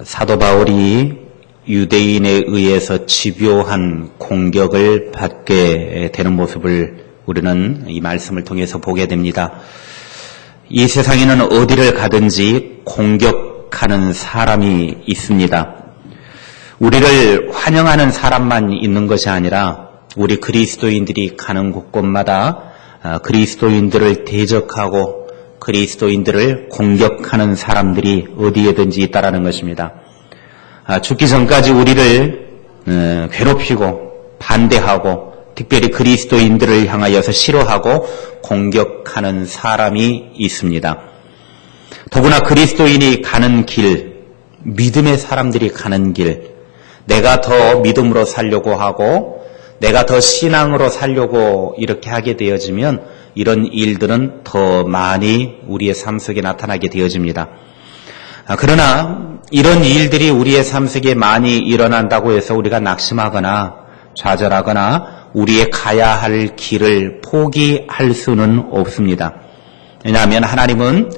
사도 바울이 유대인에 의해서 집요한 공격을 받게 되는 모습을 우리는 이 말씀을 통해서 보게 됩니다. 이 세상에는 어디를 가든지 공격하는 사람이 있습니다. 우리를 환영하는 사람만 있는 것이 아니라 우리 그리스도인들이 가는 곳곳마다 그리스도인들을 대적하고 그리스도인들을 공격하는 사람들이 어디에든지 있다라는 것입니다. 죽기 전까지 우리를 괴롭히고 반대하고 특별히 그리스도인들을 향하여서 싫어하고 공격하는 사람이 있습니다. 더구나 그리스도인이 가는 길, 믿음의 사람들이 가는 길, 내가 더 믿음으로 살려고 하고 내가 더 신앙으로 살려고 이렇게 하게 되어지면 이런 일들은 더 많이 우리의 삶 속에 나타나게 되어집니다. 그러나 이런 일들이 우리의 삶 속에 많이 일어난다고 해서 우리가 낙심하거나 좌절하거나 우리의 가야 할 길을 포기할 수는 없습니다. 왜냐하면 하나님은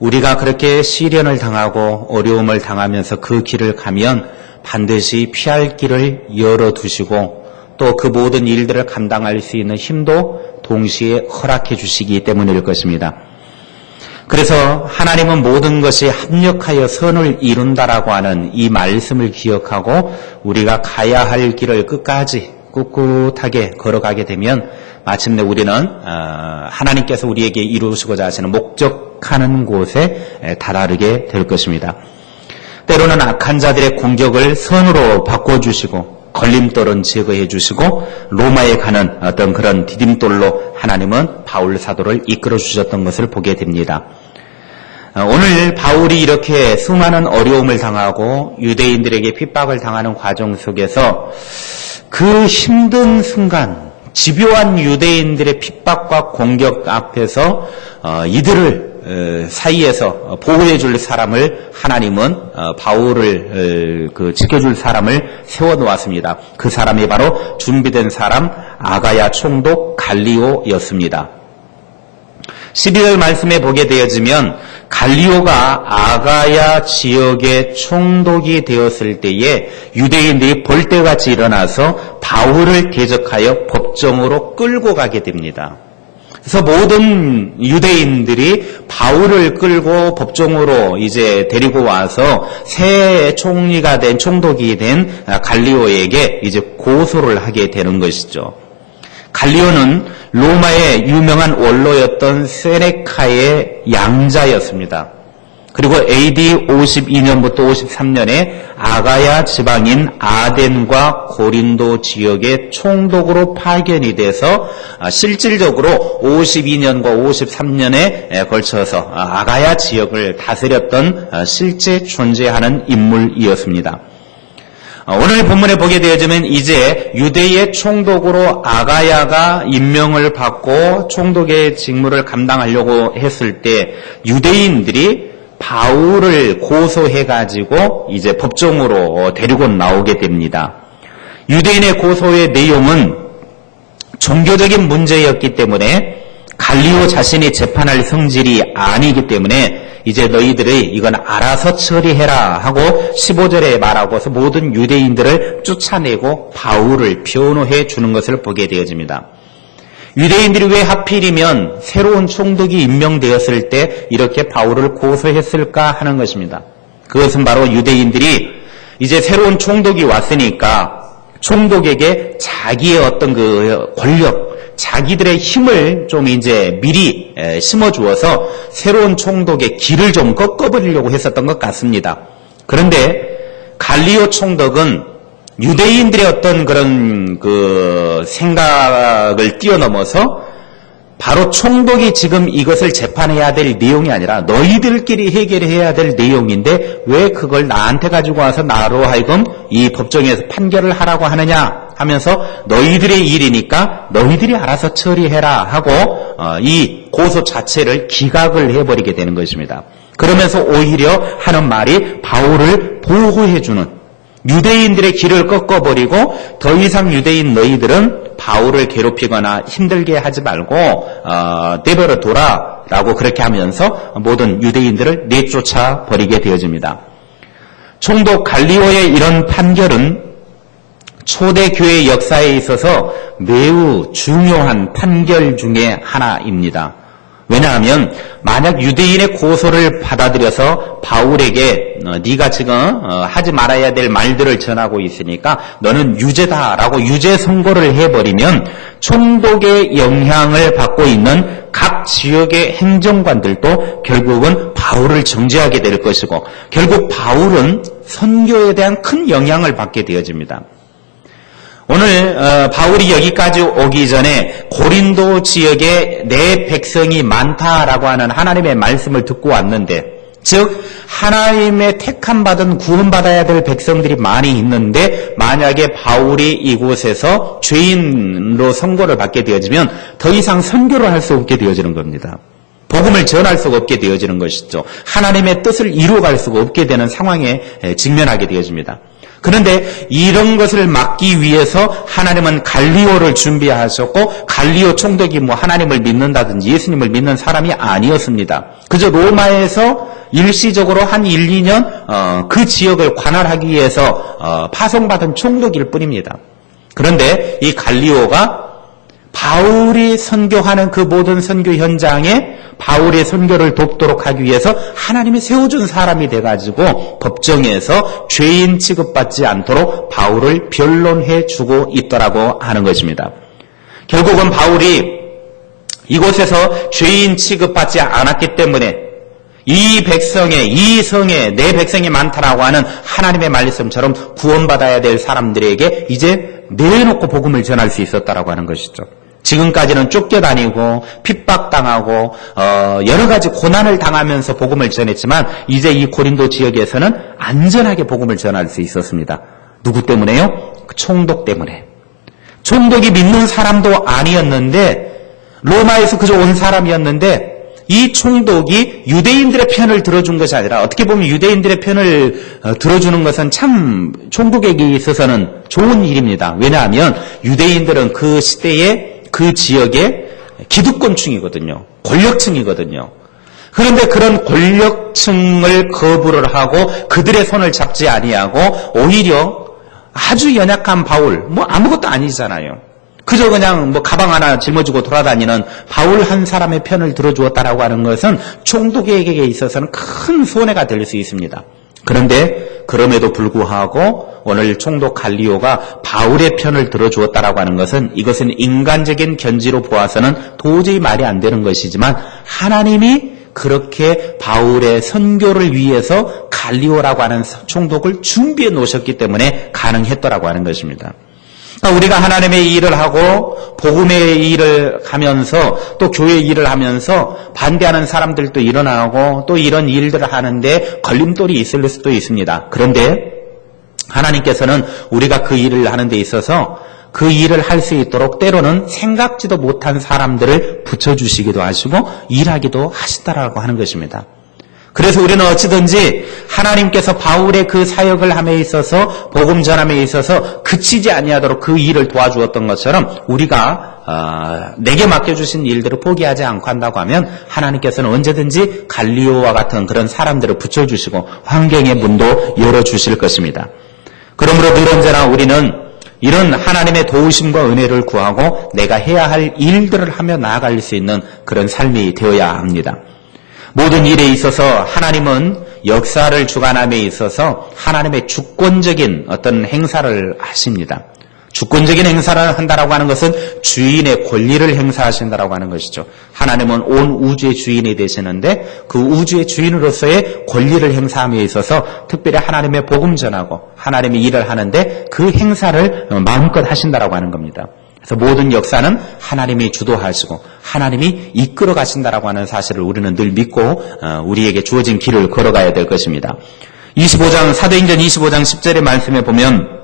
우리가 그렇게 시련을 당하고 어려움을 당하면서 그 길을 가면 반드시 피할 길을 열어두시고 또 그 모든 일들을 감당할 수 있는 힘도 동시에 허락해 주시기 때문일 것입니다. 그래서 하나님은 모든 것이 합력하여 선을 이룬다라고 하는 이 말씀을 기억하고 우리가 가야 할 길을 끝까지 꿋꿋하게 걸어가게 되면 마침내 우리는 하나님께서 우리에게 이루시고자 하시는 목적하는 곳에 다다르게 될 것입니다. 때로는 악한 자들의 공격을 선으로 바꿔주시고 걸림돌은 제거해 주시고 로마에 가는 어떤 그런 디딤돌로 하나님은 바울 사도를 이끌어 주셨던 것을 보게 됩니다. 오늘 바울이 이렇게 수많은 어려움을 당하고 유대인들에게 핍박을 당하는 과정 속에서 그 힘든 순간 집요한 유대인들의 핍박과 공격 앞에서 이들을 사이에서 보호해 줄 사람을 하나님은 바울을 지켜줄 사람을 세워놓았습니다. 그 사람이 바로 준비된 사람 아가야 총독 갈리오였습니다. 12절 말씀에 보게 되어지면 갈리오가 아가야 지역의 총독이 되었을 때에 유대인들이 벌떼같이 일어나서 바울을 대적하여 법정으로 끌고 가게 됩니다. 그래서 모든 유대인들이 바울을 끌고 법정으로 이제 데리고 와서 새 총리가 된 총독이 된 갈리오에게 이제 고소를 하게 되는 것이죠. 갈리오는 로마의 유명한 원로였던 세네카의 양자였습니다. 그리고 AD 52년부터 53년에 아가야 지방인 아덴과 고린도 지역의 총독으로 파견이 돼서 실질적으로 52년과 53년에 걸쳐서 아가야 지역을 다스렸던 실제 존재하는 인물이었습니다. 오늘 본문에 보게 되어지면 이제 유대의 총독으로 아가야가 임명을 받고 총독의 직무를 감당하려고 했을 때 유대인들이 바울을 고소해가지고 이제 법정으로 데리고 나오게 됩니다. 유대인의 고소의 내용은 종교적인 문제였기 때문에 갈리오 자신이 재판할 성질이 아니기 때문에 이제 너희들이 이건 알아서 처리해라 하고 15절에 말하고서 모든 유대인들을 쫓아내고 바울을 변호해 주는 것을 보게 되어집니다. 유대인들이 왜 하필이면 새로운 총독이 임명되었을 때 이렇게 바울을 고소했을까 하는 것입니다. 그것은 바로 유대인들이 이제 새로운 총독이 왔으니까 총독에게 자기의 어떤 그 권력, 자기들의 힘을 좀 이제 미리 심어주어서 새로운 총독의 길을 좀 꺾어버리려고 했었던 것 같습니다. 그런데 갈리오 총독은 유대인들의 어떤 그런 그 생각을 뛰어넘어서 바로 총독이 지금 이것을 재판해야 될 내용이 아니라 너희들끼리 해결해야 될 내용인데 왜 그걸 나한테 가지고 와서 나로 하여금 이 법정에서 판결을 하라고 하느냐 하면서 너희들의 일이니까 너희들이 알아서 처리해라 하고 이 고소 자체를 기각을 해버리게 되는 것입니다. 그러면서 오히려 하는 말이 바울을 보호해주는 유대인들의 길을 꺾어버리고 더 이상 유대인 너희들은 바울을 괴롭히거나 힘들게 하지 말고 내버려 둬라 라고 그렇게 하면서 모든 유대인들을 내쫓아 버리게 되어집니다. 총독 갈리오의 이런 판결은 초대교회 역사에 있어서 매우 중요한 판결 중에 하나입니다. 왜냐하면 만약 유대인의 고소를 받아들여서 바울에게 네가 지금 하지 말아야 될 말들을 전하고 있으니까 너는 유죄다라고 유죄 선고를 해버리면 총독의 영향을 받고 있는 각 지역의 행정관들도 결국은 바울을 정죄하게 될 것이고 결국 바울은 선교에 대한 큰 영향을 받게 되어집니다. 오늘 바울이 여기까지 오기 전에 고린도 지역에 내 백성이 많다라고 하는 하나님의 말씀을 듣고 왔는데, 즉 하나님의 택함 받은 구원받아야 될 백성들이 많이 있는데 만약에 바울이 이곳에서 죄인으로 선고를 받게 되어지면 더 이상 선교를 할 수 없게 되어지는 겁니다. 복음을 전할 수가 없게 되어지는 것이죠. 하나님의 뜻을 이루어갈 수가 없게 되는 상황에 직면하게 되어집니다. 그런데 이런 것을 막기 위해서 하나님은 갈리오를 준비하셨고 갈리오 총독이 하나님을 믿는다든지 예수님을 믿는 사람이 아니었습니다. 그저 로마에서 일시적으로 한 1, 2년 그 지역을 관할하기 위해서 파송받은 총독일 뿐입니다. 그런데 이 갈리오가 바울이 선교하는 그 모든 선교 현장에 바울의 선교를 돕도록 하기 위해서 하나님이 세워준 사람이 돼가지고 법정에서 죄인 취급받지 않도록 바울을 변론해주고 있더라고 하는 것입니다. 결국은 바울이 이곳에서 죄인 취급받지 않았기 때문에 이 백성에, 이 성에 내 백성이 많다라고 하는 하나님의 말씀처럼 구원받아야 될 사람들에게 이제 내놓고 복음을 전할 수 있었다라고 하는 것이죠. 지금까지는 쫓겨다니고 핍박당하고 여러 가지 고난을 당하면서 복음을 전했지만 이제 이 고린도 지역에서는 안전하게 복음을 전할 수 있었습니다. 누구 때문에요? 그 총독 때문에. 총독이 믿는 사람도 아니었는데 로마에서 그저 온 사람이었는데 이 총독이 유대인들의 편을 들어준 것이 아니라 어떻게 보면 유대인들의 편을 들어주는 것은 참 총독에게 있어서는 좋은 일입니다. 왜냐하면 유대인들은 그 시대에 그 지역의 기득권층이거든요. 권력층이거든요. 그런데 그런 권력층을 거부를 하고 그들의 손을 잡지 아니하고 오히려 아주 연약한 바울, 아무것도 아니잖아요. 그저 그냥 가방 하나 짊어지고 돌아다니는 바울 한 사람의 편을 들어주었다라고 하는 것은 총독에게 있어서는 큰 손해가 될 수 있습니다. 그런데 그럼에도 불구하고 오늘 총독 갈리오가 바울의 편을 들어주었다라고 하는 것은 이것은 인간적인 견지로 보아서는 도저히 말이 안 되는 것이지만 하나님이 그렇게 바울의 선교를 위해서 갈리오라고 하는 총독을 준비해 놓으셨기 때문에 가능했더라고 하는 것입니다. 우리가 하나님의 일을 하고 복음의 일을 하면서 또 교회 일을 하면서 반대하는 사람들도 일어나고 또 이런 일들을 하는데 걸림돌이 있을 수도 있습니다. 그런데 하나님께서는 우리가 그 일을 하는 데 있어서 그 일을 할 수 있도록 때로는 생각지도 못한 사람들을 붙여주시기도 하시고 일하기도 하시다라고 하는 것입니다. 그래서 우리는 어찌든지 하나님께서 바울의 그 사역을 함에 있어서 복음 전함에 있어서 그치지 아니하도록 그 일을 도와주었던 것처럼 우리가 내게 맡겨주신 일들을 포기하지 않고 한다고 하면 하나님께서는 언제든지 갈리오와 같은 그런 사람들을 붙여주시고 환경의 문도 열어주실 것입니다. 그러므로 늘 언제나 우리는 이런 하나님의 도우심과 은혜를 구하고 내가 해야 할 일들을 하며 나아갈 수 있는 그런 삶이 되어야 합니다. 모든 일에 있어서 하나님은 역사를 주관함에 있어서 하나님의 주권적인 어떤 행사를 하십니다. 주권적인 행사를 한다라고 하는 것은 주인의 권리를 행사하신다라고 하는 것이죠. 하나님은 온 우주의 주인이 되시는데 그 우주의 주인으로서의 권리를 행사함에 있어서 특별히 하나님의 복음 전하고 하나님의 일을 하는데 그 행사를 마음껏 하신다라고 하는 겁니다. 그래서 모든 역사는 하나님이 주도하시고 하나님이 이끌어 가신다라고 하는 사실을 우리는 늘 믿고 우리에게 주어진 길을 걸어가야 될 것입니다. 25장 사도행전 25장 10절의 말씀에 보면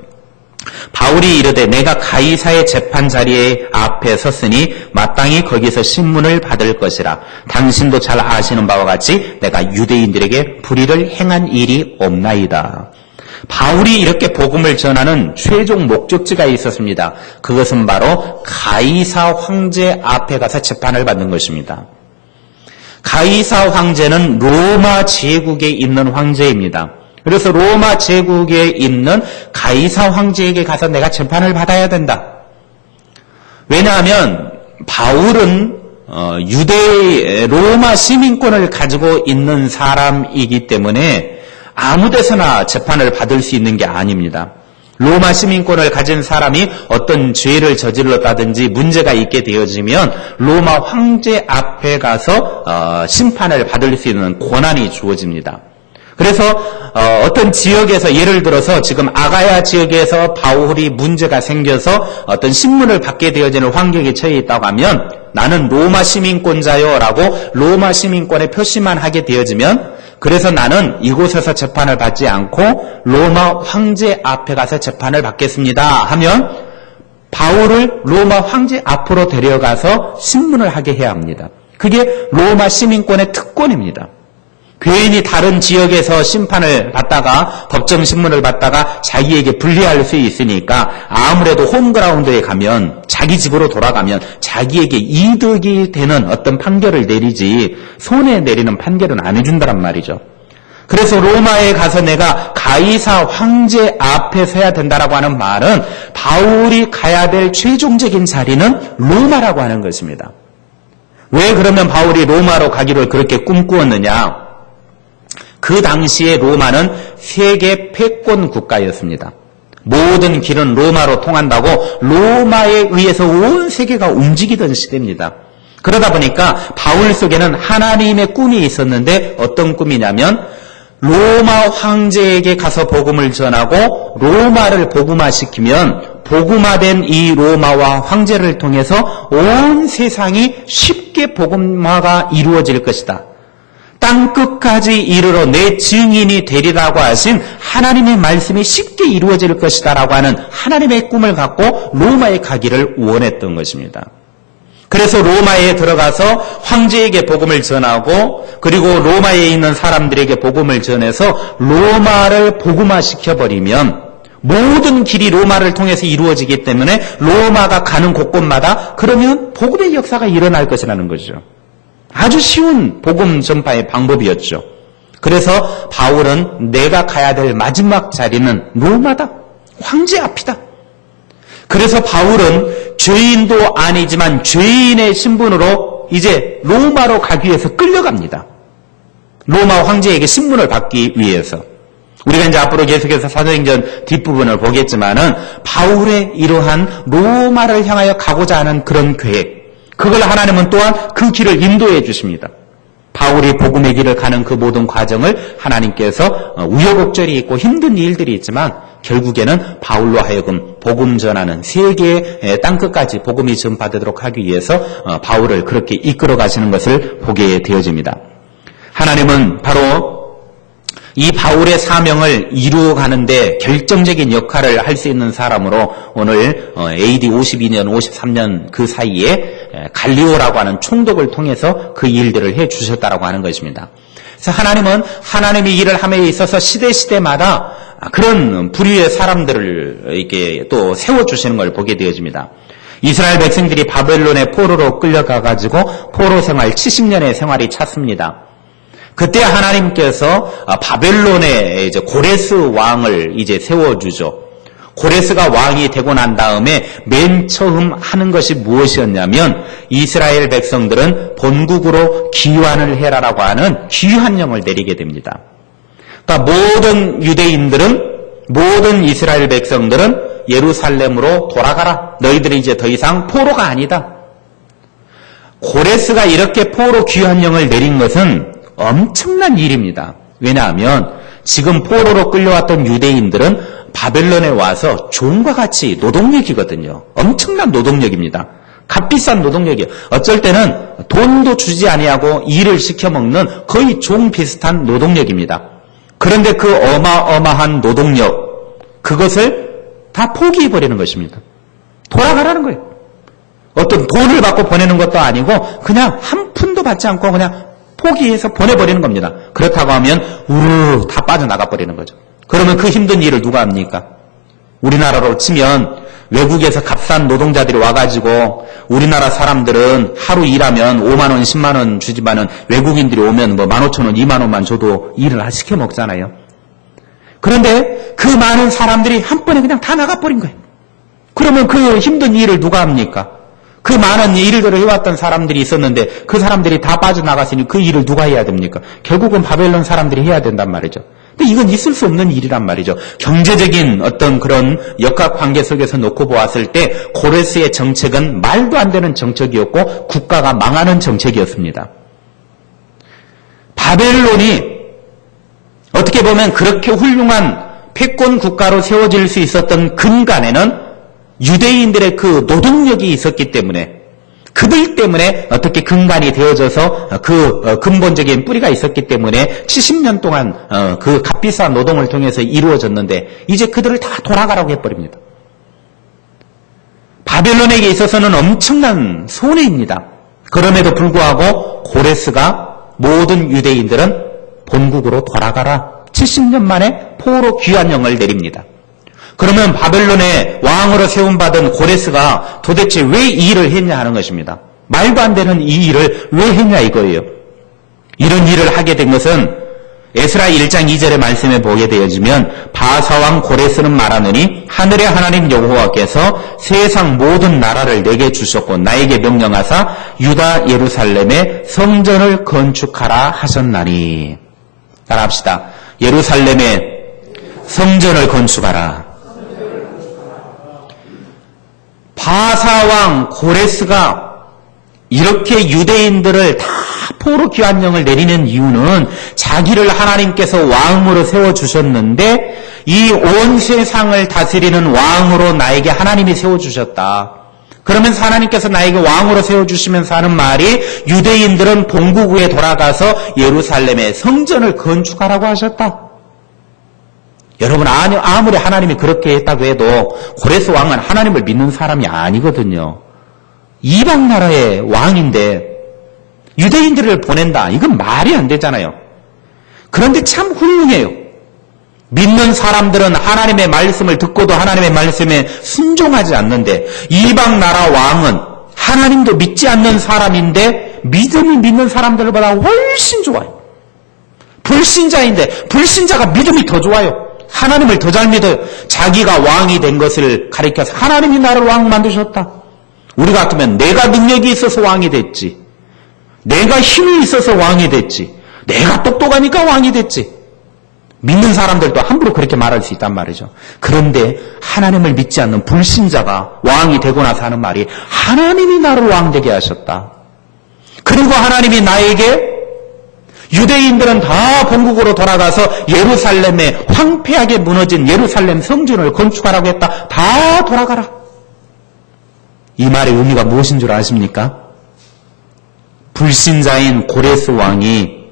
바울이 이르되 내가 가이사의 재판 자리에 앞에 섰으니 마땅히 거기서 신문을 받을 것이라. 당신도 잘 아시는 바와 같이 내가 유대인들에게 불의를 행한 일이 없나이다. 바울이 이렇게 복음을 전하는 최종 목적지가 있었습니다. 그것은 바로 가이사 황제 앞에 가서 재판을 받는 것입니다. 가이사 황제는 로마 제국에 있는 황제입니다. 그래서 로마 제국에 있는 가이사 황제에게 가서 내가 재판을 받아야 된다. 왜냐하면 바울은 유대의 로마 시민권을 가지고 있는 사람이기 때문에 아무 데서나 재판을 받을 수 있는 게 아닙니다. 로마 시민권을 가진 사람이 어떤 죄를 저질렀다든지 문제가 있게 되어지면 로마 황제 앞에 가서 심판을 받을 수 있는 권한이 주어집니다. 그래서 어떤 지역에서 예를 들어서 지금 아가야 지역에서 바울이 문제가 생겨서 어떤 신문을 받게 되어지는 환경에 처해 있다고 하면 나는 로마 시민권자요 라고 로마 시민권에 표시만 하게 되어지면 그래서 나는 이곳에서 재판을 받지 않고 로마 황제 앞에 가서 재판을 받겠습니다 하면 바울을 로마 황제 앞으로 데려가서 신문을 하게 해야 합니다. 그게 로마 시민권의 특권입니다. 괜히 다른 지역에서 심판을 받다가 법정 신문을 받다가 자기에게 불리할 수 있으니까 아무래도 홈그라운드에 가면 자기 집으로 돌아가면 자기에게 이득이 되는 어떤 판결을 내리지 손해 내리는 판결은 안 해준다란 말이죠. 그래서 로마에 가서 내가 가이사 황제 앞에 서야 된다라고 하는 말은 바울이 가야 될 최종적인 자리는 로마라고 하는 것입니다. 왜 그러면 바울이 로마로 가기를 그렇게 꿈꾸었느냐? 그 당시에 로마는 세계 패권 국가였습니다. 모든 길은 로마로 통한다고 로마에 의해서 온 세계가 움직이던 시대입니다. 그러다 보니까 바울 속에는 하나님의 꿈이 있었는데 어떤 꿈이냐면 로마 황제에게 가서 복음을 전하고 로마를 복음화시키면 복음화된 이 로마와 황제를 통해서 온 세상이 쉽게 복음화가 이루어질 것이다. 땅끝까지 이르러 내 증인이 되리라고 하신 하나님의 말씀이 쉽게 이루어질 것이다 라고 하는 하나님의 꿈을 갖고 로마에 가기를 원했던 것입니다. 그래서 로마에 들어가서 황제에게 복음을 전하고 그리고 로마에 있는 사람들에게 복음을 전해서 로마를 복음화시켜버리면 모든 길이 로마를 통해서 이루어지기 때문에 로마가 가는 곳곳마다 그러면 복음의 역사가 일어날 것이라는 거죠. 아주 쉬운 복음 전파의 방법이었죠. 그래서 바울은 내가 가야 될 마지막 자리는 로마다. 황제 앞이다. 그래서 바울은 죄인도 아니지만 죄인의 신분으로 이제 로마로 가기 위해서 끌려갑니다. 로마 황제에게 신문을 받기 위해서. 우리가 이제 앞으로 계속해서 사도행전 뒷부분을 보겠지만은 바울의 이러한 로마를 향하여 가고자 하는 그런 계획, 그걸 하나님은 또한 그 길을 인도해 주십니다. 바울이 복음의 길을 가는 그 모든 과정을 하나님께서 우여곡절이 있고 힘든 일들이 있지만 결국에는 바울로 하여금 복음 전하는 세계의 땅끝까지 복음이 전파되도록 하기 위해서 바울을 그렇게 이끌어 가시는 것을 보게 되어집니다. 하나님은 바로 이 바울의 사명을 이루어가는데 결정적인 역할을 할 수 있는 사람으로 오늘 AD 52년, 53년 그 사이에 갈리오라고 하는 총독을 통해서 그 일들을 해주셨다라고 하는 것입니다. 그래서 하나님은 하나님의 일을 함에 있어서 시대마다 그런 부류의 사람들을 이렇게 또 세워주시는 걸 보게 되어집니다. 이스라엘 백성들이 바벨론의 포로로 끌려가가지고 포로 생활 70년의 생활이 찼습니다. 그때 하나님께서 바벨론의 이제 고레스 왕을 이제 세워주죠. 고레스가 왕이 되고 난 다음에 맨 처음 하는 것이 무엇이었냐면 이스라엘 백성들은 본국으로 귀환을 해라라고 하는 귀환령을 내리게 됩니다. 그러니까 모든 유대인들은 모든 이스라엘 백성들은 예루살렘으로 돌아가라. 너희들이 이제 더 이상 포로가 아니다. 고레스가 이렇게 포로 귀환령을 내린 것은 엄청난 일입니다. 왜냐하면 지금 포로로 끌려왔던 유대인들은 바벨론에 와서 종과 같이 노동력이거든요. 엄청난 노동력입니다. 값비싼 노동력이에요. 어쩔 때는 돈도 주지 아니하고 일을 시켜먹는 거의 종 비슷한 노동력입니다. 그런데 그 어마어마한 노동력, 그것을 다 포기해버리는 것입니다. 돌아가라는 거예요. 어떤 돈을 받고 보내는 것도 아니고 그냥 한 푼도 받지 않고 그냥 포기해서 보내버리는 겁니다. 그렇다고 하면 우르르 다 빠져나가 버리는 거죠. 그러면 그 힘든 일을 누가 합니까? 우리나라로 치면 외국에서 값싼 노동자들이 와가지고 우리나라 사람들은 하루 일하면 5만 원, 10만 원 주지만은 외국인들이 오면 뭐 15,000원, 2만 원만 줘도 일을 시켜 먹잖아요. 그런데 그 많은 사람들이 한 번에 그냥 다 나가버린 거예요. 그러면 그 힘든 일을 누가 합니까? 그 많은 일들을 해왔던 사람들이 있었는데 그 사람들이 다 빠져나갔으니 그 일을 누가 해야 됩니까? 결국은 바벨론 사람들이 해야 된단 말이죠. 근데 이건 있을 수 없는 일이란 말이죠. 경제적인 어떤 그런 역학관계 속에서 놓고 보았을 때 고레스의 정책은 말도 안 되는 정책이었고 국가가 망하는 정책이었습니다. 바벨론이 어떻게 보면 그렇게 훌륭한 패권 국가로 세워질 수 있었던 근간에는 유대인들의 그 노동력이 있었기 때문에 그들 때문에 어떻게 근간이 되어져서 그 근본적인 뿌리가 있었기 때문에 70년 동안 그 값비싼 노동을 통해서 이루어졌는데 이제 그들을 다 돌아가라고 해버립니다. 바벨론에게 있어서는 엄청난 손해입니다. 그럼에도 불구하고 고레스가 모든 유대인들은 본국으로 돌아가라. 70년 만에 포로 귀환령을 내립니다. 그러면 바벨론의 왕으로 세움받은 고레스가 도대체 왜 이 일을 했냐 하는 것입니다. 말도 안 되는 이 일을 왜 했냐 이거예요. 이런 일을 하게 된 것은 에스라 1장 2절의 말씀에 보게 되어지면 바사왕 고레스는 말하느니 하늘의 하나님 여호와께서 세상 모든 나라를 내게 주셨고 나에게 명령하사 유다 예루살렘에 성전을 건축하라 하셨나니. 따라합시다. 예루살렘에 성전을 건축하라. 바사왕 고레스가 이렇게 유대인들을 다 포로 귀환령을 내리는 이유는 자기를 하나님께서 왕으로 세워주셨는데 이 온 세상을 다스리는 왕으로 나에게 하나님이 세워주셨다. 그러면서 하나님께서 나에게 왕으로 세워주시면서 하는 말이 유대인들은 본국에 돌아가서 예루살렘에 성전을 건축하라고 하셨다. 여러분 아무리 하나님이 그렇게 했다고 해도 고레스 왕은 하나님을 믿는 사람이 아니거든요. 이방 나라의 왕인데 유대인들을 보낸다. 이건 말이 안 되잖아요. 그런데 참 훌륭해요. 믿는 사람들은 하나님의 말씀을 듣고도 하나님의 말씀에 순종하지 않는데 이방 나라 왕은 하나님도 믿지 않는 사람인데 믿음이 믿는 사람들보다 훨씬 좋아요. 불신자인데 불신자가 믿음이 더 좋아요. 하나님을 더 잘 믿어요. 자기가 왕이 된 것을 가리켜서 하나님이 나를 왕 만드셨다. 우리 같으면 내가 능력이 있어서 왕이 됐지. 내가 힘이 있어서 왕이 됐지. 내가 똑똑하니까 왕이 됐지. 믿는 사람들도 함부로 그렇게 말할 수 있단 말이죠. 그런데 하나님을 믿지 않는 불신자가 왕이 되고 나서 하는 말이 하나님이 나를 왕 되게 하셨다. 그리고 하나님이 나에게 유대인들은 다 본국으로 돌아가서 예루살렘에 황폐하게 무너진 예루살렘 성전을 건축하라고 했다. 다 돌아가라. 이 말의 의미가 무엇인 줄 아십니까? 불신자인 고레스 왕이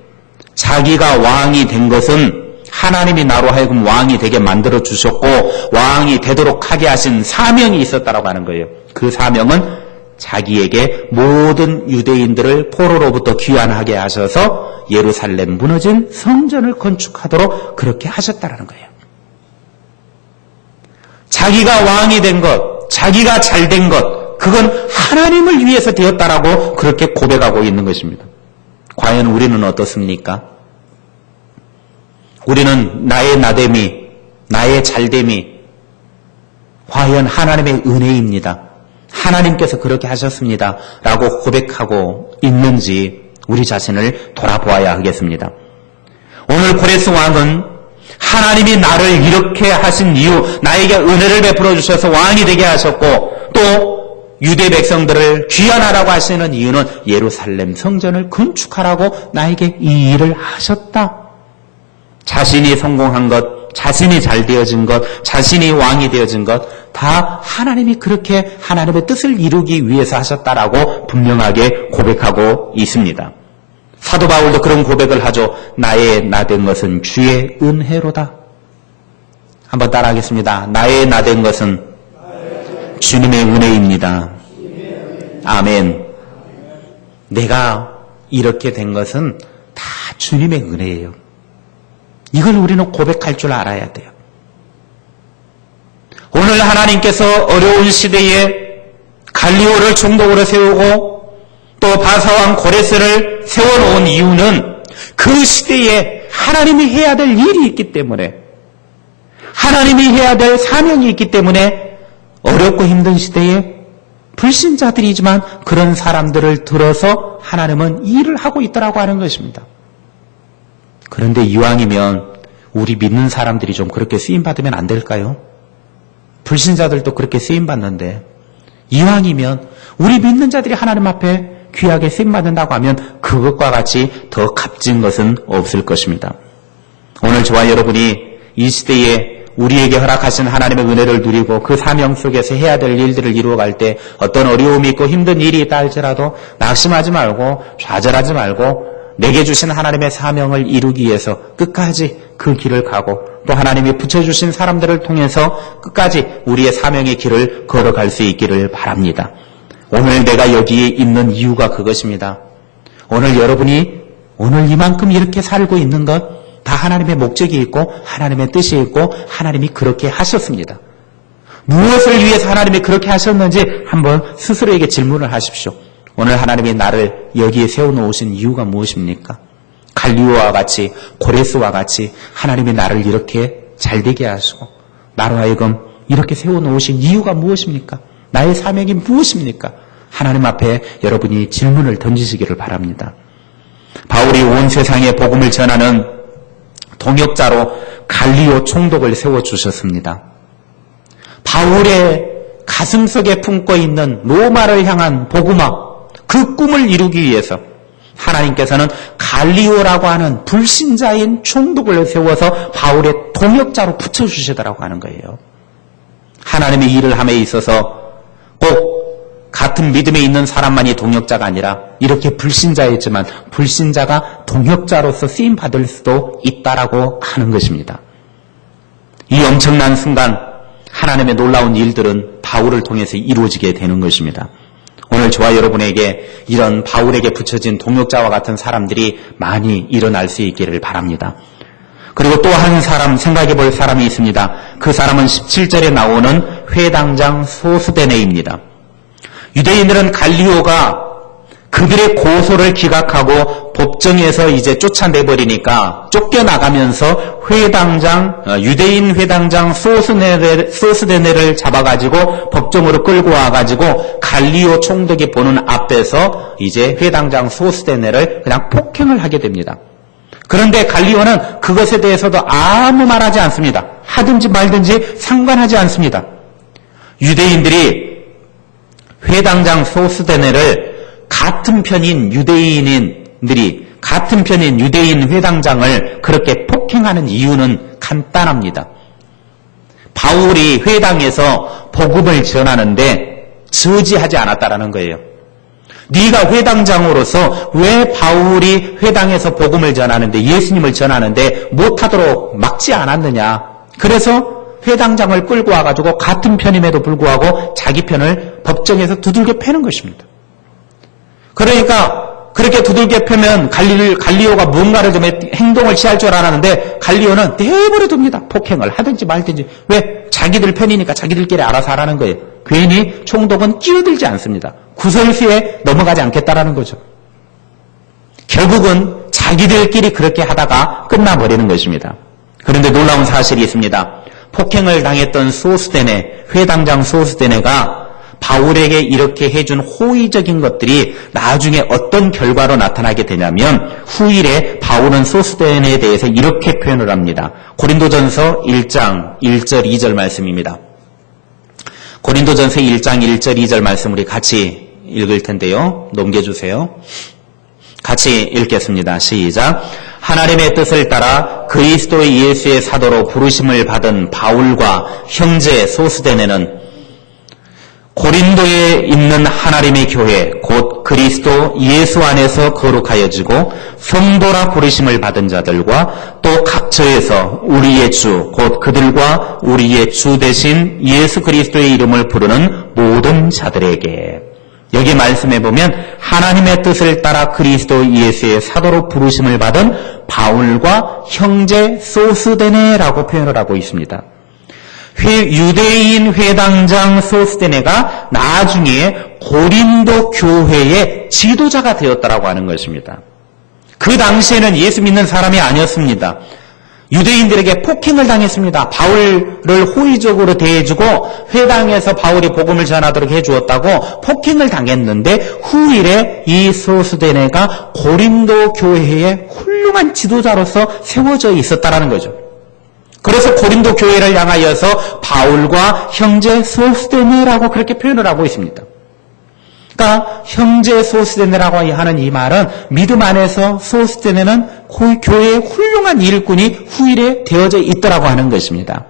자기가 왕이 된 것은 하나님이 나로 하여금 왕이 되게 만들어 주셨고 왕이 되도록 하게 하신 사명이 있었다라고 하는 거예요. 그 사명은 자기에게 모든 유대인들을 포로로부터 귀환하게 하셔서 예루살렘 무너진 성전을 건축하도록 그렇게 하셨다라는 거예요. 자기가 왕이 된 것, 자기가 잘 된 것, 그건 하나님을 위해서 되었다라고 그렇게 고백하고 있는 것입니다. 과연 우리는 어떻습니까? 우리는 나의 나됨이, 나의 잘됨이 과연 하나님의 은혜입니다. 하나님께서 그렇게 하셨습니다. 라고 고백하고 있는지 우리 자신을 돌아보아야 하겠습니다. 오늘 고레스 왕은 하나님이 나를 이렇게 하신 이유, 나에게 은혜를 베풀어 주셔서 왕이 되게 하셨고 또 유대 백성들을 귀환하라고 하시는 이유는 예루살렘 성전을 건축하라고 나에게 이 일을 하셨다. 자신이 성공한 것, 자신이 잘 되어진 것, 자신이 왕이 되어진 것 다 하나님이 그렇게 하나님의 뜻을 이루기 위해서 하셨다라고 분명하게 고백하고 있습니다. 사도 바울도 그런 고백을 하죠. 나의 나된 것은 주의 은혜로다. 한번 따라하겠습니다. 나의 나된 것은 주님의 은혜입니다. 아멘. 내가 이렇게 된 것은 다 주님의 은혜예요. 이걸 우리는 고백할 줄 알아야 돼요. 오늘 하나님께서 어려운 시대에 갈리오를 총독으로 세우고 또 바사왕 고레스를 세워놓은 이유는 그 시대에 하나님이 해야 될 일이 있기 때문에 하나님이 해야 될 사명이 있기 때문에 어렵고 힘든 시대에 불신자들이지만 그런 사람들을 들어서 하나님은 일을 하고 있더라고 하는 것입니다. 그런데 이왕이면 우리 믿는 사람들이 좀 그렇게 쓰임받으면 안 될까요? 불신자들도 그렇게 쓰임받는데 이왕이면 우리 믿는 자들이 하나님 앞에 귀하게 쓰임받는다고 하면 그것과 같이 더 값진 것은 없을 것입니다. 오늘 저와 여러분이 이 시대에 우리에게 허락하신 하나님의 은혜를 누리고 그 사명 속에서 해야 될 일들을 이루어갈 때 어떤 어려움이 있고 힘든 일이 있다 할지라도 낙심하지 말고 좌절하지 말고 내게 주신 하나님의 사명을 이루기 위해서 끝까지 그 길을 가고 또 하나님이 붙여주신 사람들을 통해서 끝까지 우리의 사명의 길을 걸어갈 수 있기를 바랍니다. 오늘 내가 여기에 있는 이유가 그것입니다. 오늘 여러분이 오늘 이만큼 이렇게 살고 있는 것 다 하나님의 목적이 있고 하나님의 뜻이 있고 하나님이 그렇게 하셨습니다. 무엇을 위해서 하나님이 그렇게 하셨는지 한번 스스로에게 질문을 하십시오. 오늘 하나님이 나를 여기에 세워놓으신 이유가 무엇입니까? 갈리오와 같이 고레스와 같이 하나님이 나를 이렇게 잘되게 하시고 나로 하여금 이렇게 세워놓으신 이유가 무엇입니까? 나의 사명이 무엇입니까? 하나님 앞에 여러분이 질문을 던지시기를 바랍니다. 바울이 온 세상에 복음을 전하는 동역자로 갈리오 총독을 세워주셨습니다. 바울의 가슴속에 품고 있는 로마를 향한 복음화, 그 꿈을 이루기 위해서 하나님께서는 갈리오라고 하는 불신자인 총독을 세워서 바울의 동역자로 붙여주시더라고 하는 거예요. 하나님의 일을 함에 있어서 꼭 같은 믿음에 있는 사람만이 동역자가 아니라 이렇게 불신자였지만 불신자가 동역자로서 쓰임받을 수도 있다라고 하는 것입니다. 이 엄청난 순간 하나님의 놀라운 일들은 바울을 통해서 이루어지게 되는 것입니다. 오늘 저와 여러분에게 이런 바울에게 붙여진 동역자와 같은 사람들이 많이 일어날 수 있기를 바랍니다. 그리고 또 한 사람 생각해 볼 사람이 있습니다. 그 사람은 17절에 나오는 회당장 소스데네입니다. 유대인들은 갈리오가 그들의 고소를 기각하고 법정에서 이제 쫓아내버리니까 쫓겨나가면서 유대인 회당장 소스데네를 잡아가지고 법정으로 끌고 와가지고 갈리오 총독이 보는 앞에서 이제 회당장 소스데네를 그냥 폭행을 하게 됩니다. 그런데 갈리오는 그것에 대해서도 아무 말하지 않습니다. 하든지 말든지 상관하지 않습니다. 유대인들이 회당장 소스데네를 같은 편인 유대인 회당장을 그렇게 폭행하는 이유는 간단합니다. 바울이 회당에서 복음을 전하는데 저지하지 않았다라는 거예요. 네가 회당장으로서 왜 바울이 회당에서 복음을 전하는데 예수님을 전하는데 못하도록 막지 않았느냐. 그래서 회당장을 끌고 와가지고 같은 편임에도 불구하고 자기 편을 법정에서 두들겨 패는 것입니다. 그러니까 그렇게 두들겨 패면 갈리오가 뭔가를 좀 행동을 취할 줄 알았는데 갈리오는 내버려 둡니다. 폭행을 하든지 말든지. 왜? 자기들 편이니까 자기들끼리 알아서 하라는 거예요. 괜히 총독은 끼어들지 않습니다. 구설수에 넘어가지 않겠다라는 거죠. 결국은 자기들끼리 그렇게 하다가 끝나버리는 것입니다. 그런데 놀라운 사실이 있습니다. 폭행을 당했던 회당장 소스데네가 바울에게 이렇게 해준 호의적인 것들이 나중에 어떤 결과로 나타나게 되냐면 후일에 바울은 소스데네에 대해서 이렇게 표현을 합니다. 고린도전서 1장 1절 2절 말씀입니다. 고린도전서 1장 1절 2절 말씀 우리 같이 읽을 텐데요. 넘겨주세요. 같이 읽겠습니다. 시작. 하나님의 뜻을 따라 그리스도 예수의 사도로 부르심을 받은 바울과 형제 소스데네는 고린도에 있는 하나님의 교회 곧 그리스도 예수 안에서 거룩하여지고 성도라 부르심을 받은 자들과 또 각처에서 우리의 주 곧 그들과 우리의 주 대신 예수 그리스도의 이름을 부르는 모든 자들에게 여기 말씀해 보면 하나님의 뜻을 따라 그리스도 예수의 사도로 부르심을 받은 바울과 형제 소스데네라고 표현을 하고 있습니다. 유대인 회당장 소스데네가 나중에 고린도 교회의 지도자가 되었다라고 하는 것입니다. 그 당시에는 예수 믿는 사람이 아니었습니다. 유대인들에게 폭행을 당했습니다. 바울을 호의적으로 대해주고 회당에서 바울이 복음을 전하도록 해주었다고 폭행을 당했는데 후일에 이 소스데네가 고린도 교회의 훌륭한 지도자로서 세워져 있었다라는 거죠. 그래서 고린도 교회를 향하여서 바울과 형제 소스데네라고 그렇게 표현을 하고 있습니다. 그러니까 형제 소스데네라고 하는 이 말은 믿음 안에서 소스데네는 교회의 훌륭한 일꾼이 후일에 되어져 있더라고 하는 것입니다.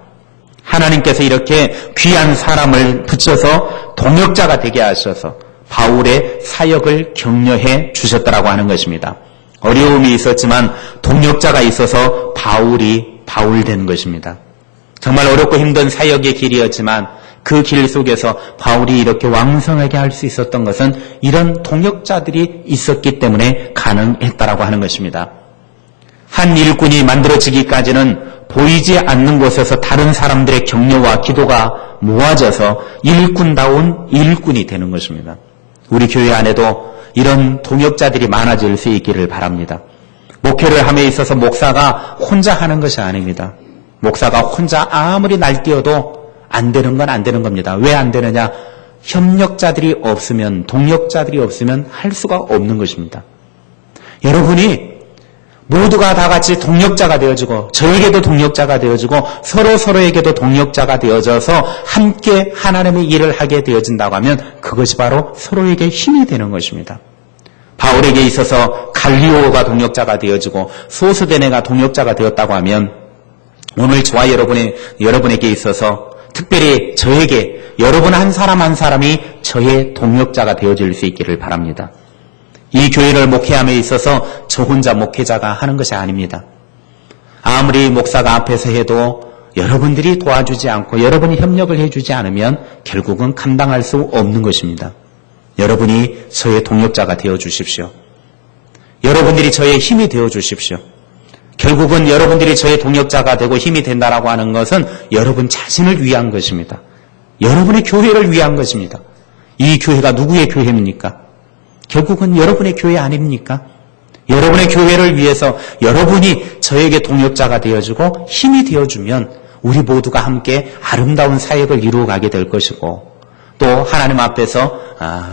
하나님께서 이렇게 귀한 사람을 붙여서 동역자가 되게 하셔서 바울의 사역을 격려해 주셨더라고 하는 것입니다. 어려움이 있었지만 동역자가 있어서 바울이 바울된 것입니다. 정말 어렵고 힘든 사역의 길이었지만 그 길 속에서 바울이 이렇게 왕성하게 할 수 있었던 것은 이런 동역자들이 있었기 때문에 가능했다라고 하는 것입니다. 한 일꾼이 만들어지기까지는 보이지 않는 곳에서 다른 사람들의 격려와 기도가 모아져서 일꾼다운 일꾼이 되는 것입니다. 우리 교회 안에도 이런 동역자들이 많아질 수 있기를 바랍니다. 목회를 함에 있어서 목사가 혼자 하는 것이 아닙니다. 목사가 혼자 아무리 날뛰어도 안 되는 건 안 되는 겁니다. 왜 안 되느냐? 협력자들이 없으면, 동역자들이 없으면 할 수가 없는 것입니다. 여러분이 모두가 다 같이 동역자가 되어주고 저에게도 동역자가 되어주고 서로에게도 동역자가 되어져서 함께 하나님의 일을 하게 되어진다고 하면 그것이 바로 서로에게 힘이 되는 것입니다. 바울에게 있어서 갈리오가 동역자가 되어지고 소스데네가 동역자가 되었다고 하면 오늘 저와 여러분에게 있어서 특별히 저에게 여러분 한 사람 한 사람이 저의 동역자가 되어질 수 있기를 바랍니다. 이 교회를 목회함에 있어서 저 혼자 목회자가 하는 것이 아닙니다. 아무리 목사가 앞에서 해도 여러분들이 도와주지 않고 여러분이 협력을 해주지 않으면 결국은 감당할 수 없는 것입니다. 여러분이 저의 동역자가 되어주십시오. 여러분들이 저의 힘이 되어주십시오. 결국은 여러분들이 저의 동역자가 되고 힘이 된다라고 하는 것은 여러분 자신을 위한 것입니다. 여러분의 교회를 위한 것입니다. 이 교회가 누구의 교회입니까? 결국은 여러분의 교회 아닙니까? 여러분의 교회를 위해서 여러분이 저에게 동역자가 되어주고 힘이 되어주면 우리 모두가 함께 아름다운 사역을 이루어가게 될 것이고 또 하나님 앞에서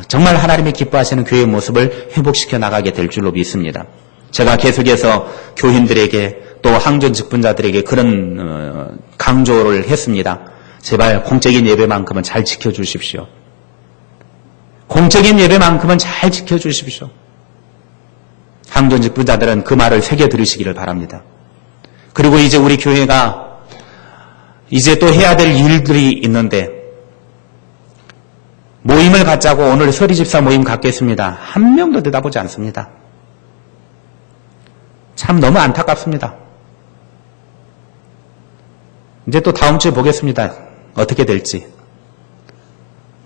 정말 하나님의 기뻐하시는 교회의 모습을 회복시켜 나가게 될 줄로 믿습니다. 제가 계속해서 교인들에게 또 항전 직분자들에게 그런 강조를 했습니다. 제발 공적인 예배만큼은 잘 지켜주십시오. 공적인 예배만큼은 잘 지켜주십시오. 항전 직분자들은 그 말을 새겨 들으시기를 바랍니다. 그리고 이제 우리 교회가 이제 또 해야 될 일들이 있는데 모임을 갖자고 오늘 서리집사 모임 갖겠습니다. 한 명도 내다보지 않습니다. 참 너무 안타깝습니다. 이제 또 다음 주에 보겠습니다. 어떻게 될지.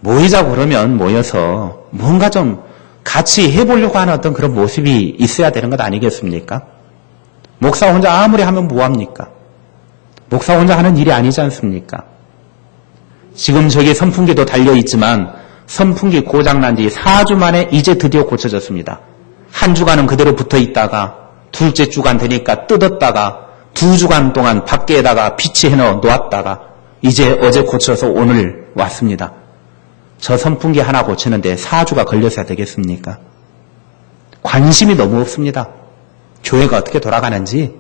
모이자고 그러면 모여서 뭔가 좀 같이 해보려고 하는 어떤 그런 모습이 있어야 되는 것 아니겠습니까? 목사 혼자 아무리 하면 뭐합니까? 목사 혼자 하는 일이 아니지 않습니까? 지금 저기 선풍기도 달려있지만 선풍기 고장난 지 4주 만에 이제 드디어 고쳐졌습니다. 한 주간은 그대로 붙어있다가 둘째 주간 되니까 뜯었다가 2주간 동안 밖에다가 비치해 놓았다가 이제 어제 고쳐서 오늘 왔습니다. 저 선풍기 하나 고치는데 4주가 걸려서야 되겠습니까? 관심이 너무 없습니다. 교회가 어떻게 돌아가는지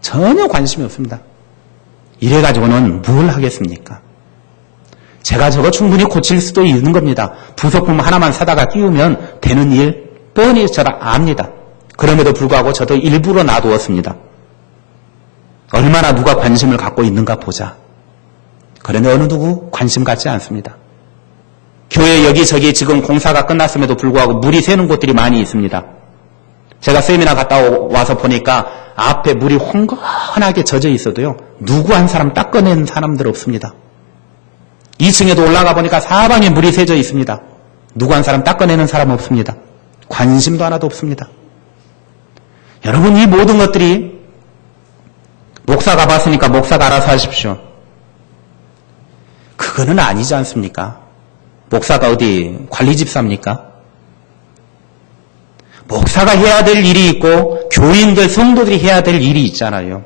전혀 관심이 없습니다. 이래가지고는 뭘 하겠습니까? 제가 저거 충분히 고칠 수도 있는 겁니다. 부속품 하나만 사다가 끼우면 되는 일 뻔히 저라 압니다. 그럼에도 불구하고 저도 일부러 놔두었습니다. 얼마나 누가 관심을 갖고 있는가 보자. 그런데 어느 누구 관심 갖지 않습니다. 교회 여기저기 지금 공사가 끝났음에도 불구하고 물이 새는 곳들이 많이 있습니다. 제가 세미나 갔다 와서 보니까 앞에 물이 홍건하게 젖어 있어도요. 누구 한 사람 닦아내는 사람들 없습니다. 2층에도 올라가 보니까 사방에 물이 새져 있습니다. 누구 한 사람 닦아내는 사람 없습니다. 관심도 하나도 없습니다. 여러분 이 모든 것들이 목사가 봤으니까 목사가 알아서 하십시오. 그거는 아니지 않습니까? 목사가 어디 관리집사입니까? 목사가 해야 될 일이 있고 교인들 성도들이 해야 될 일이 있잖아요.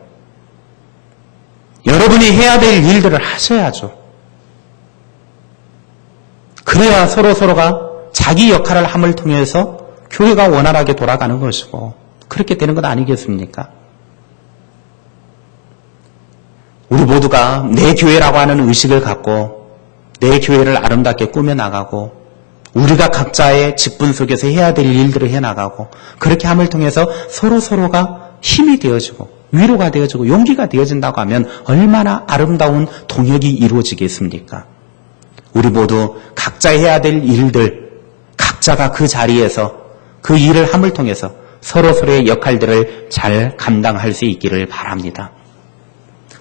여러분이 해야 될 일들을 하셔야죠. 그래야 서로가 자기 역할을 함을 통해서 교회가 원활하게 돌아가는 것이고 그렇게 되는 것 아니겠습니까? 우리 모두가 내 교회라고 하는 의식을 갖고 내 교회를 아름답게 꾸며나가고 우리가 각자의 직분 속에서 해야 될 일들을 해나가고 그렇게 함을 통해서 서로가 힘이 되어지고 위로가 되어지고 용기가 되어진다고 하면 얼마나 아름다운 동역이 이루어지겠습니까? 우리 모두 각자 해야 될 일들, 각자가 그 자리에서 그 일을 함을 통해서 서로의 역할들을 잘 감당할 수 있기를 바랍니다.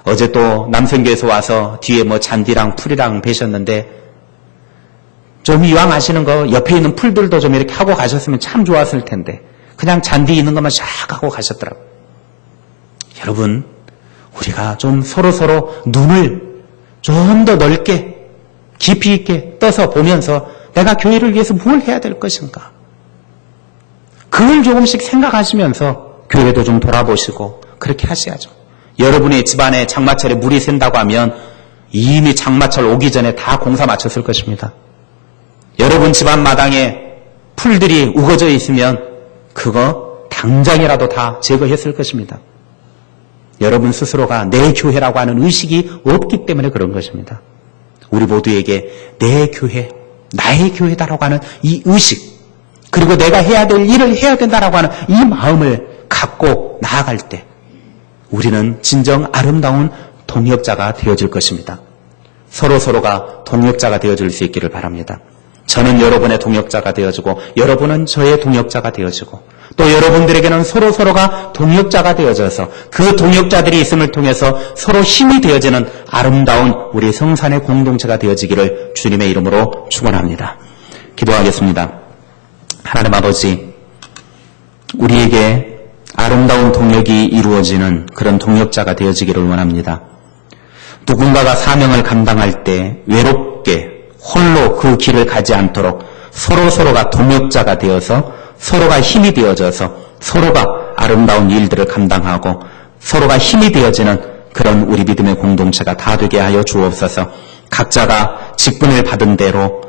어제 또 남성교에서 와서 뒤에 잔디랑 풀이랑 베셨는데 좀 이왕 하시는 거 옆에 있는 풀들도 좀 이렇게 하고 가셨으면 참 좋았을 텐데 그냥 잔디 있는 것만 샥 하고 가셨더라고요. 여러분, 우리가 좀 서로 눈을 좀 더 넓게 깊이 있게 떠서 보면서 내가 교회를 위해서 뭘 해야 될 것인가? 그걸 조금씩 생각하시면서 교회도 좀 돌아보시고 그렇게 하셔야죠. 여러분의 집안에 장마철에 물이 샌다고 하면 이미 장마철 오기 전에 다 공사 마쳤을 것입니다. 여러분 집안 마당에 풀들이 우거져 있으면 그거 당장이라도 다 제거했을 것입니다. 여러분 스스로가 내 교회라고 하는 의식이 없기 때문에 그런 것입니다. 우리 모두에게 내 교회, 나의 교회다라고 하는 이 의식, 그리고 내가 해야 될 일을 해야 된다라고 하는 이 마음을 갖고 나아갈 때 우리는 진정 아름다운 동역자가 되어질 것입니다. 서로가 동역자가 되어질 수 있기를 바랍니다. 저는 여러분의 동역자가 되어지고 여러분은 저의 동역자가 되어지고 또 여러분들에게는 서로가 동역자가 되어져서 그 동역자들이 있음을 통해서 서로 힘이 되어지는 아름다운 우리 성산의 공동체가 되어지기를 주님의 이름으로 축원합니다. 기도하겠습니다. 하나님 아버지, 우리에게 아름다운 동역이 이루어지는 그런 동역자가 되어지기를 원합니다. 누군가가 사명을 감당할 때 외롭게 홀로 그 길을 가지 않도록 서로가 동역자가 되어서 서로가 힘이 되어져서 서로가 아름다운 일들을 감당하고 서로가 힘이 되어지는 그런 우리 믿음의 공동체가 다 되게 하여 주옵소서. 각자가 직분을 받은 대로